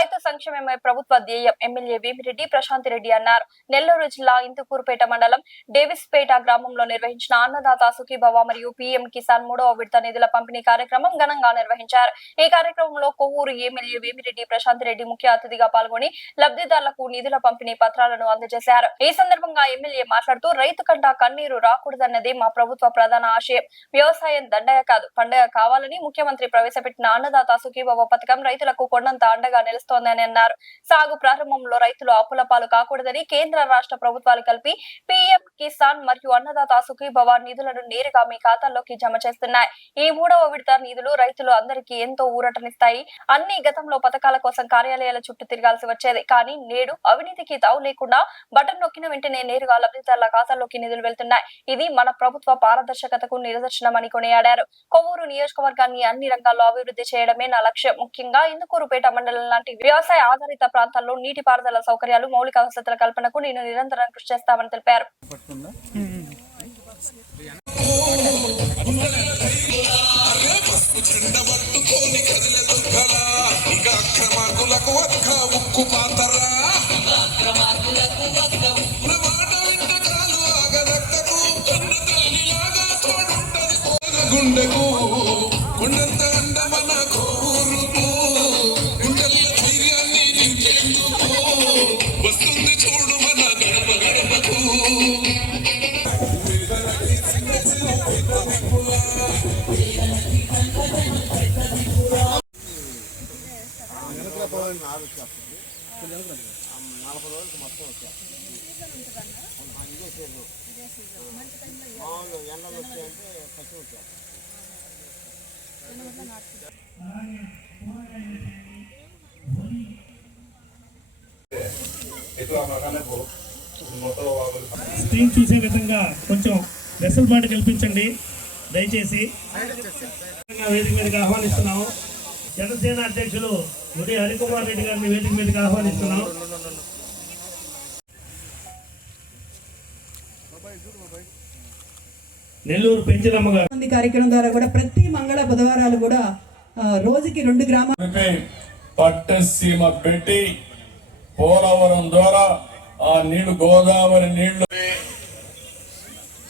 రైతు సంక్షేమమే ప్రభుత్వ ధ్యేయం ఎమ్మెల్యే వేమిరెడ్డి ప్రశాంత్ రెడ్డి అన్నారు. నెల్లూరు జిల్లా ఇందుకూరుపేట మండలం డేవిస్పేట గ్రామంలో నిర్వహించిన అన్నదాత సుఖీభవ మరియు పీఎం కిసాన్ 3వ విడత నిధుల పంపిణీ కార్యక్రమం ఘనంగా నిర్వహించారు. ఈ కార్యక్రమంలో కొవ్వూరు ఎమ్మెల్యే వేమిరెడ్డి ప్రశాంత్ రెడ్డి ముఖ్య అతిథిగా పాల్గొని లబ్ధిదారులకు నిధుల పంపిణీ పత్రాలను అందజేశారు. ఈ సందర్భంగా ఎమ్మెల్యే మాట్లాడుతూ రైతు కంట కన్నీరు రాకూడదన్నదే మా ప్రభుత్వ ప్రధాన ఆశయం. వ్యవసాయం దండగ కాదు పండగ కావాలని ముఖ్యమంత్రి ప్రవేశపెట్టిన అన్నదాత సుఖీభవ పథకం రైతులకు కొండంత అండగా నిలుస్తోందని అన్నారు. సాగు ప్రారంభంలో రైతులు అప్పుల పాలు కాకూడదని కేంద్ర రాష్ట్ర ప్రభుత్వాలు కలిపి పీఎం కిసాన్ మరియు అన్నదాత సుఖీభవ నిధులను నేరుగా మీ ఖాతాల్లోకి జమ చేస్తున్నాయి. ఈ 3వ విడత నిధులు రైతులు అందరికీ ఎంతో ఊరటనిస్తాయి. అన్ని గతంలో పథకాల కోసం కార్యాలయాల చుట్టూ తిరగాల్సి వచ్చేది. కానీ నేడు అవినీతికి తావు లేకుండా బటన్ నొక్కిన వెంటనే నేరుగా లబ్ధిదారుల ఖాతాల్లోకి నిధులు వెళ్తున్నాయి. ఇది మన ప్రభుత్వ పారదర్శకతకు నిదర్శనమని కొనియాడారు. కొవ్వూరు నియోజకవర్గాన్ని అన్ని రంగాల్లో అభివృద్ధి చేయడమే నా లక్ష్యం. ముఖ్యంగా ఇందుకూరుపేట మండలం లాంటి వ్యవసాయ ఆధారిత ప్రాంతాల్లో నీటిపారుదల సౌకర్యాలు, మౌలిక వసతుల కల్పనకు నేను నిరంతరం కృషి చేస్తామని తెలిపారు. గుండెకు కొండంత అండమన కోరుకు గుండెల ధైర్యాన్ని నింపేందుకు వస్తుంది చూడు మన గడప గడపకు. స్క్రీన్ చూసే విధంగా కొంచెం వెసులుబాటు కల్పించండి దయచేసి. వేదిక మీదకి ఆహ్వానిస్తున్నాము. జనసేన అధ్యక్షులు ఉడి హరికుమార్ రెడ్డి గారిని వేదిక మీదకి ఆహ్వానిస్తున్నాం. నెల్లూరు పెంచలమ్మ గారు కార్యక్రమం ద్వారా కూడా ప్రతి మంగళ బుధవారాలు కూడా రోజుకి 2 గ్రామాలు పట్టసీమ పెట్టి పోలవరం ద్వారా ఆ నీళ్లు గోదావరి నీళ్లు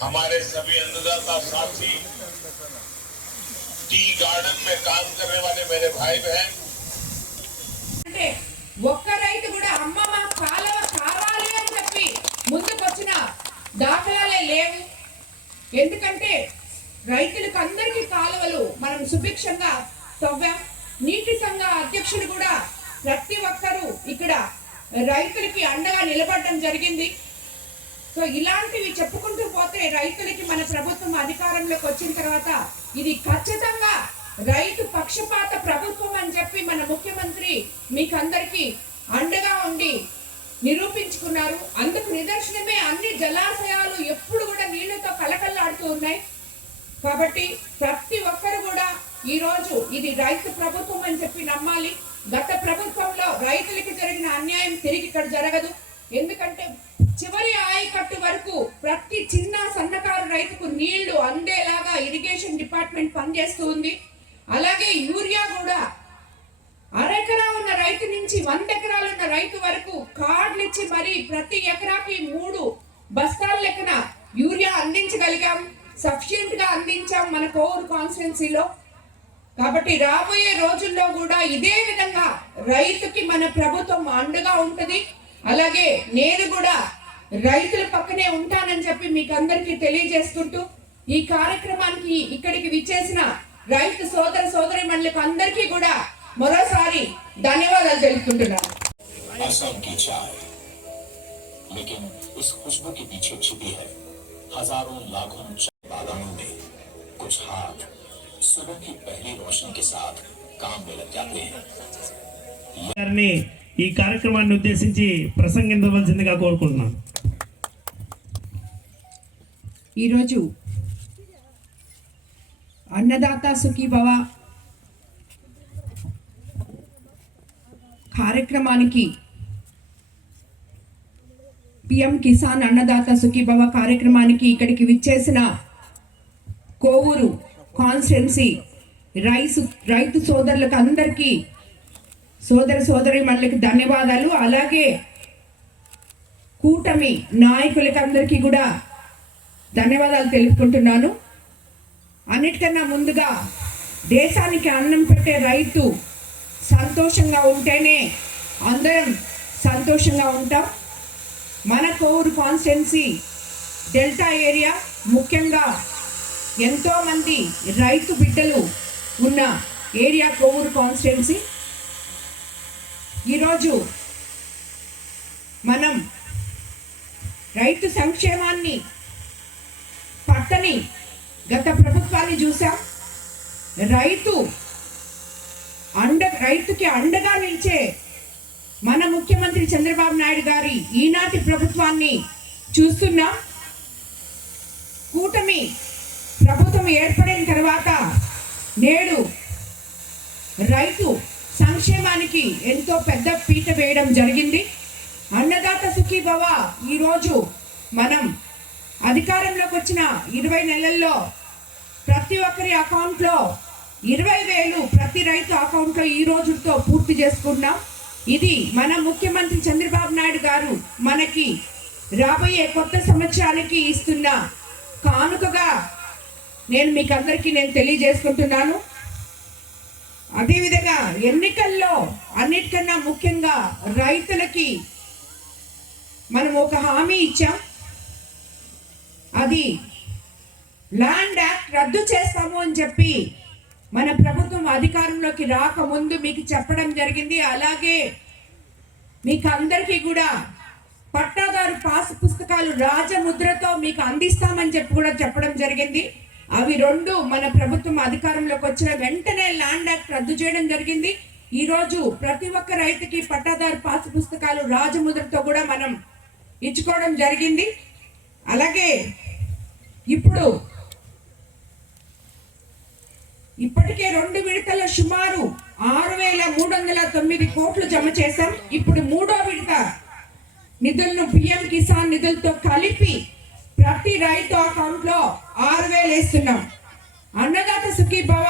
हमारे सभी अन्नदाता साथी टी गार्डन में काम करने वाले मेरे भाई बहन అంటే ఒక్క రైతు కూడా అమ్మ మా కాలువ కావాలి అని చెప్పి ముందుకొచ్చిన దాఖలాలే లేవు. ఎందుకంటే రైతులకు అందరికీ కాలువలు మనం సుభిక్షంగా తవ్వాం. నీటి సంఘ అధ్యక్షుడు కూడా ప్రతి ఒక్కరూ ఇక్కడ రైతులకి అండగా నిలబడడం జరిగింది. సో ఇలాంటివి చెప్పుకుంటూ పోతే రైతులకి మన ప్రభుత్వం అధికారంలోకి వచ్చిన తర్వాత ఇది ఖచ్చితంగా రైతు పక్షపాత ప్రభుత్వం అని చెప్పి మన ముఖ్యమంత్రి మీకు అందరికీ అండగా ఉండి నిరూపించుకున్నారు. అందుకు నిదర్శనమే అన్ని జలాశయాలు ఎప్పుడు కూడా నీళ్లతో కలకల్లాడుతూ ఉన్నాయి. కాబట్టి ప్రతి ఒక్కరు కూడా ఈ రోజు ఇది రైతు ప్రభుత్వం అని చెప్పి నమ్మాలి. గత ప్రభుత్వంలో రైతులకి జరిగిన అన్యాయం తిరిగి ఇక్కడ జరగదు. ఎందుకంటే చివరి ఆయకట్టు వరకు ప్రతి చిన్న సన్నకారు రైతుకు నీళ్లు అందేలాగా ఇరిగేషన్ డిపార్ట్మెంట్ పనిచేస్తూ ఉంది. అలాగే యూరియా కూడా అరెకరా ఉన్న రైతు నుంచి 100 ఎకరాలు ఉన్న రైతు వరకు కార్డులు ఇచ్చి మరి ప్రతి ఎకరాకి 3 బస్తాల లెక్కన యూరియా అందించగలిగాం. సఫిషియెంట్ గా అందించాం మన కోవూరు కాన్స్టిట్యున్సీలో. కాబట్టి రాబోయే రోజుల్లో కూడా ఇదే విధంగా రైతుకి మన ప్రభుత్వం అండగా ఉంటది. అలాగే నేను కూడా రైతుల పక్కనే ఉంటానని చెప్పి మీకు అందరికీ తెలియజేసుకుంటూ ఈ కార్యక్రమానికి ఇక్కడికి విచ్చేసిన రైతు సోదర సోదరీమణులకు అందరికీ కూడా మరోసారి ధన్యవాదాలు తెలుపుకుంటున్నాను. असम की चाय लेकिन उस खुशबू के पीछे छुपी है हजारों लाखों बागानों में कुछ हाथ सुबह की पहली रोशनी के साथ काम में लग जाते हैं. ఈ కార్యక్రమాన్ని ఉద్దేశించి ప్రసంగించవలసిందిగా కోరుకుంటున్నాను. ఈరోజు అన్నదాత సుఖీభవ కార్యక్రమానికి పిఎం కిసాన్ అన్నదాత సుఖీభవ కార్యక్రమానికి ఇక్కడికి విచ్చేసిన కోవూరు కాన్స్టిట్యున్సీ రైతు సోదరులకు అందరికీ సోదరీమణులకి ధన్యవాదాలు. అలాగే కూటమి నాయకులకి అందరికీ కూడా ధన్యవాదాలు తెలుపుకుంటున్నాను. అన్నిటికన్నా ముందుగా దేశానికి అన్నం పెట్టే రైతు సంతోషంగా ఉంటేనే అందరం సంతోషంగా ఉంటాం. మన కోవూరు కాన్స్టిట్యున్సీ డెల్టా ఏరియా ముఖ్యంగా ఎంతోమంది రైతు బిడ్డలు ఉన్న ఏరియా కోవూరు కాన్స్టిట్యున్సీ. ఈరోజు మనం రైతు సంక్షేమాన్ని పట్టని గత ప్రభుత్వాన్ని చూసాం. రైతుకి అండగా నిలిచే మన ముఖ్యమంత్రి చంద్రబాబు నాయుడు గారి ఈనాటి ప్రభుత్వాన్ని చూస్తున్నాం. కూటమి ప్రభుత్వం ఏర్పడిన తర్వాత నేడు రైతు సంక్షేమానికి ఎంతో పెద్ద పీట వేయడం జరిగింది. అన్నదాత సుఖీభవ ఈరోజు మనం అధికారంలోకి వచ్చిన 20 నెలల్లో ప్రతి ఒక్కరి అకౌంట్లో 20,000 ప్రతి రైతు అకౌంట్లో ఈ రోజుతో పూర్తి చేసుకున్నాం. ఇది మన ముఖ్యమంత్రి చంద్రబాబు నాయుడు గారు మనకి రాబోయే కొత్త సంవత్సరానికి ఇస్తున్న కానుకగా మీకు అందరికీ తెలియజేసుకుంటున్నాను. అదేవిధంగా ఎన్నికల్లో అన్నిటికన్నా ముఖ్యంగా రైతులకి మనం ఒక హామీ ఇచ్చాం. అది ల్యాండ్ యాక్ట్ రద్దు చేస్తాము అని చెప్పి మన ప్రభుత్వం అధికారంలోకి రాకముందు మీకు చెప్పడం జరిగింది. అలాగే మీకు అందరికీ కూడా పట్టాదారు పాస్ పుస్తకాలు రాజముద్రతో మీకు అందిస్తామని చెప్పి కూడా చెప్పడం జరిగింది. అవి రెండు మన ప్రభుత్వం అధికారంలోకి వచ్చిన వెంటనే ల్యాండ్ యాక్ట్ రద్దు చేయడం జరిగింది. ఈరోజు ప్రతి ఒక్క రైతుకి పట్టాదారు పాస్ పుస్తకాలు రాజముద్రతో కూడా మనం ఇచ్చుకోవడం జరిగింది. అలాగే ఇప్పటికే 2 విడతల సుమారు 6,309 కోట్లు జమ చేశాం. ఇప్పుడు 3వ విడత నిధులను పిఎం కిసాన్ నిధులతో కలిపి ప్రతి రైతు అకౌంట్లో 6,000 వేస్తున్నాం. అన్నదాత సుఖీభవ